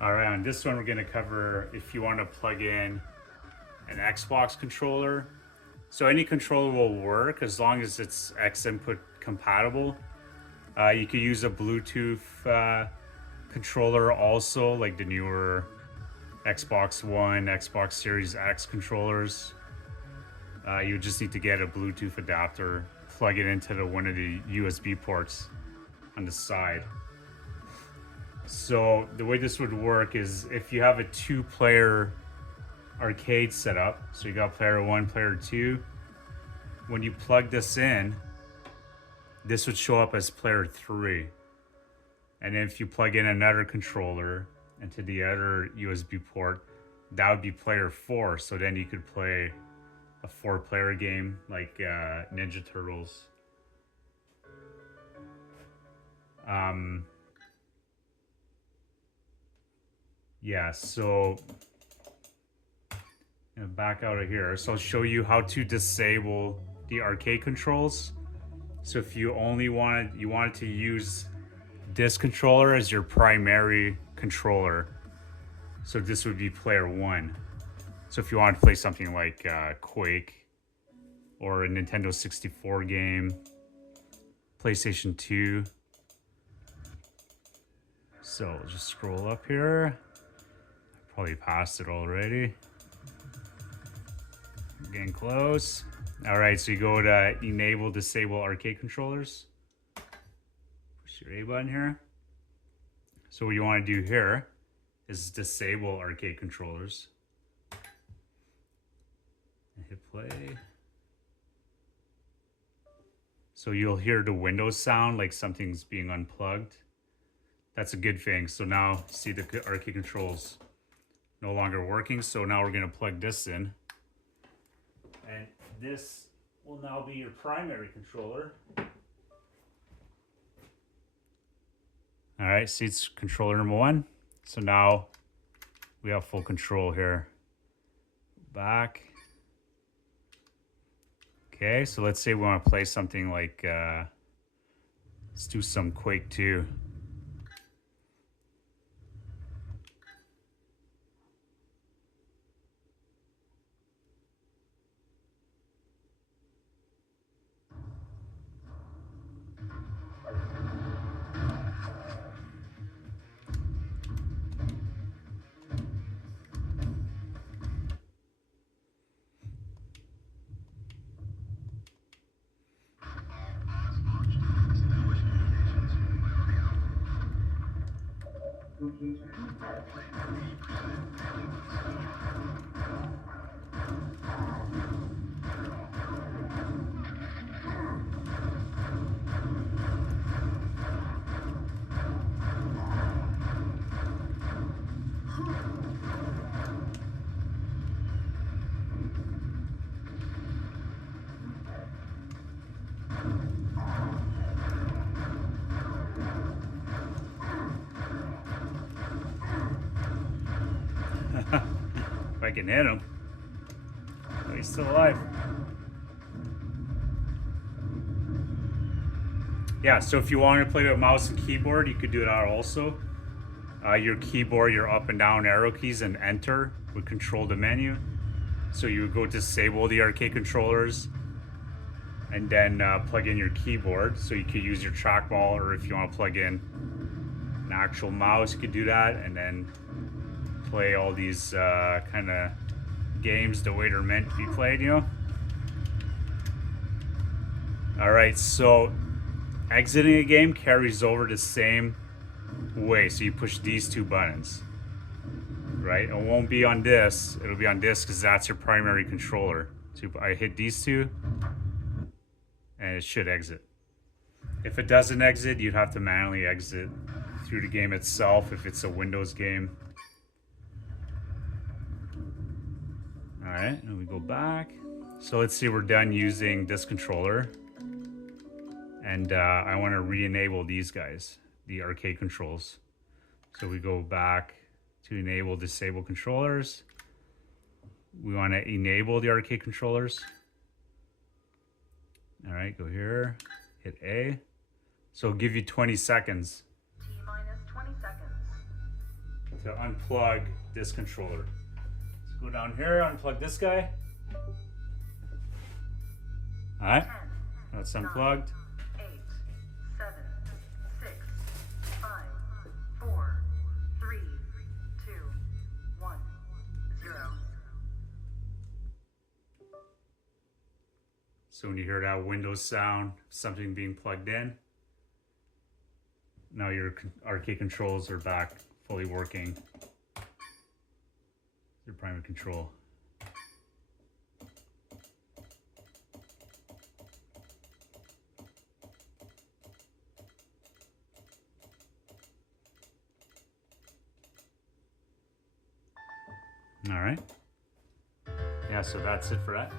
All right, on this one, we're going to cover if you want to plug in an Xbox controller. So any controller will work as long as it's X input compatible. You could use a Bluetooth controller also, like the newer Xbox One, Xbox Series X controllers. You just need to get a Bluetooth adapter, plug it into one of the USB ports on the side. So the way this would work is if you have a two-player arcade setup, so you got player one, player two, when you plug this in, this would show up as player three. And if you plug in another controller into the other USB port, that would be player four. So then you could play a four-player game like Ninja Turtles. Yeah, so back out of here. So I'll show you how to disable the arcade controls. So if you only wanted to use this controller as your primary controller, so this would be player one. So if you want to play something like Quake or a Nintendo 64 game, PlayStation 2. So just scroll up here. Probably passed it already. Getting close. All right, so you go to enable, disable arcade controllers. Push your A button here. So what you want to do here is disable arcade controllers. And hit play. So you'll hear the Windows sound like something's being unplugged. That's a good thing. So now see the arcade controls no longer working. So now we're going to plug this in. And this will now be your primary controller. All right, see it's controller number one. So now we have full control here. Back. Okay, so let's say we want to play something like, let's do some Quake 2. If I can hit him. Oh, he's still alive. Yeah, so if you want to play with mouse and keyboard, you could do that also. Your keyboard, your up and down arrow keys and enter would control the menu. So you would go disable the arcade controllers and then plug in your keyboard. So you could use your trackball, or if you want to plug in an actual mouse, you could do that and then play all these kind of games the way they're meant to be played, you know? All right, so exiting a game carries over the same way. So you push these two buttons, right? It won't be on this. It'll be on this because that's your primary controller. So I hit these two and it should exit. If it doesn't exit, you'd have to manually exit through the game itself if it's a Windows game. All right, and we go back. So let's see, we're done using this controller. And I want to re-enable these guys, the arcade controls. So we go back to enable, disable controllers. We want to enable the arcade controllers. All right, go here, hit A. So it'll give you 20 seconds. T-minus 20 seconds. to unplug this controller. Let's go down here, unplug this guy. All right, that's unplugged. 8, 7, 6, 5, 4, 3, 2, 1, 0. So when you hear that Windows sound, something being plugged in, now your arcade controls are back fully working. Your primary control. All right. Yeah, so that's it for that.